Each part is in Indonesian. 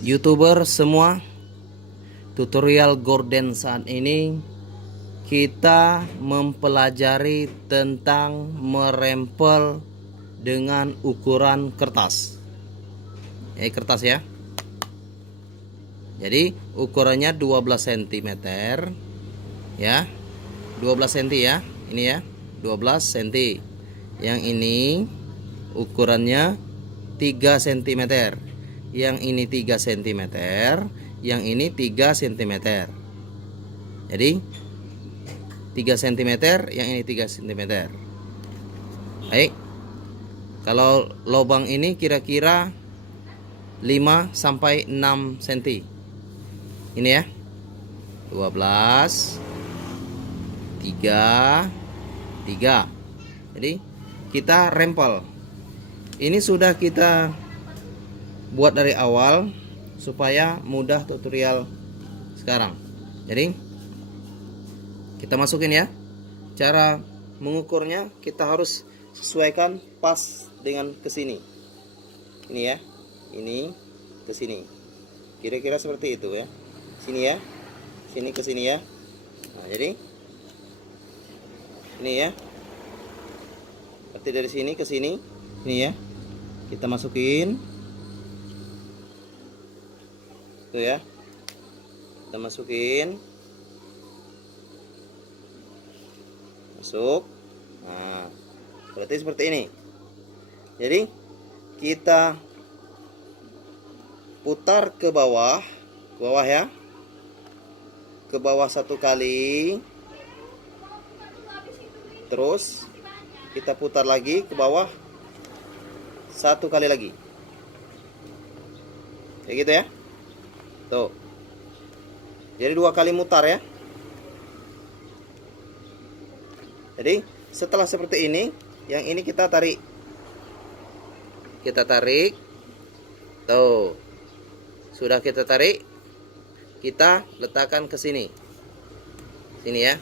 YouTuber semua, tutorial gorden saat ini kita mempelajari tentang merempel dengan ukuran kertas. Kertas ya. Jadi ukurannya 12 cm ya. 12 cm ya. Ini ya, 12 cm. Yang ini ukurannya 3 cm. Yang ini 3 cm, yang ini 3 cm. Jadi 3 cm, yang ini 3 cm. Baik. Kalau lubang ini kira-kira 5 sampai 6 cm. Ini ya. 12 3 3. Jadi kita rempel. Ini sudah kita buat dari awal supaya mudah tutorial sekarang. Jadi kita masukin ya. Cara mengukurnya kita harus sesuaikan pas dengan kesini. Ini ya. Ini ke sini. Kira-kira seperti itu ya. Sini ya. Sini ke sini ya. Nah, jadi ini ya. Berarti dari sini ke sini. Ini ya. Kita masukin. Tuh ya. Kita masukin. Masuk. Nah, berarti seperti ini. Jadi kita putar ke bawah ya. Ke bawah 1 kali. Terus kita putar lagi ke bawah 1 kali lagi. Kayak gitu ya. Tuh. Jadi 2 kali mutar ya. Jadi setelah seperti ini, yang ini kita tarik. Kita tarik. Tuh. Sudah kita tarik. Kita letakkan ke sini. Sini ya.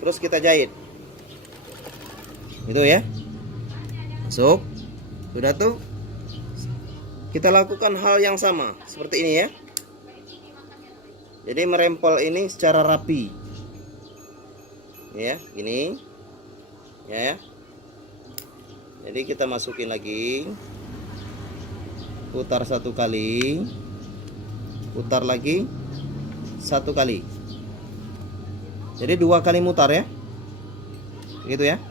Terus kita jahit. Itu ya. Masuk. Sudah tuh. Kita lakukan hal yang sama seperti ini ya. Jadi merempel ini secara rapi. Ya, ini. Ya. Jadi kita masukin lagi. Putar 1 kali. Putar lagi 1 kali. Jadi 2 kali mutar ya. Gitu ya.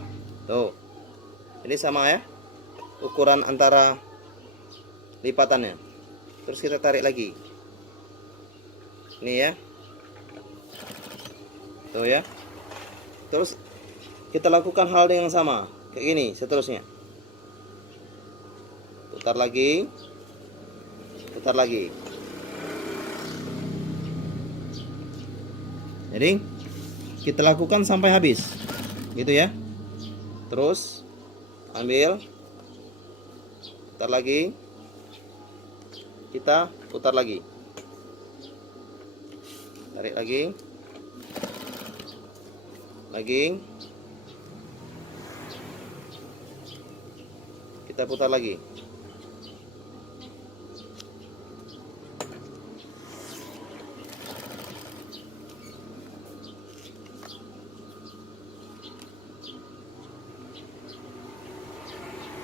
Tuh. Ini sama ya. Ukuran antara lipatannya. Terus kita tarik lagi. Ini ya. Tuh ya. Terus kita lakukan hal yang sama. Kayak gini seterusnya. Putar lagi. Putar lagi. Jadi kita lakukan sampai habis. Gitu ya. Terus ambil, putar lagi. Kita putar lagi. Tarik lagi. Lagi. Kita putar lagi.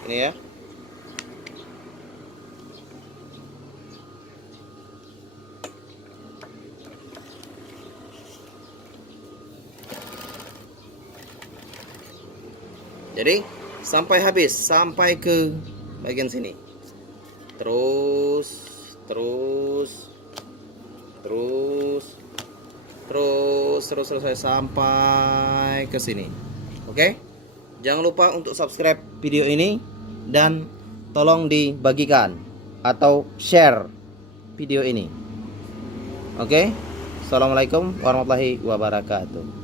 Ini ya. Jadi sampai habis, sampai ke bagian sini. Terus sampai ke sini. Oke? Jangan lupa untuk subscribe video ini dan tolong dibagikan atau share video ini. Oke? Assalamualaikum warahmatullahi wabarakatuh.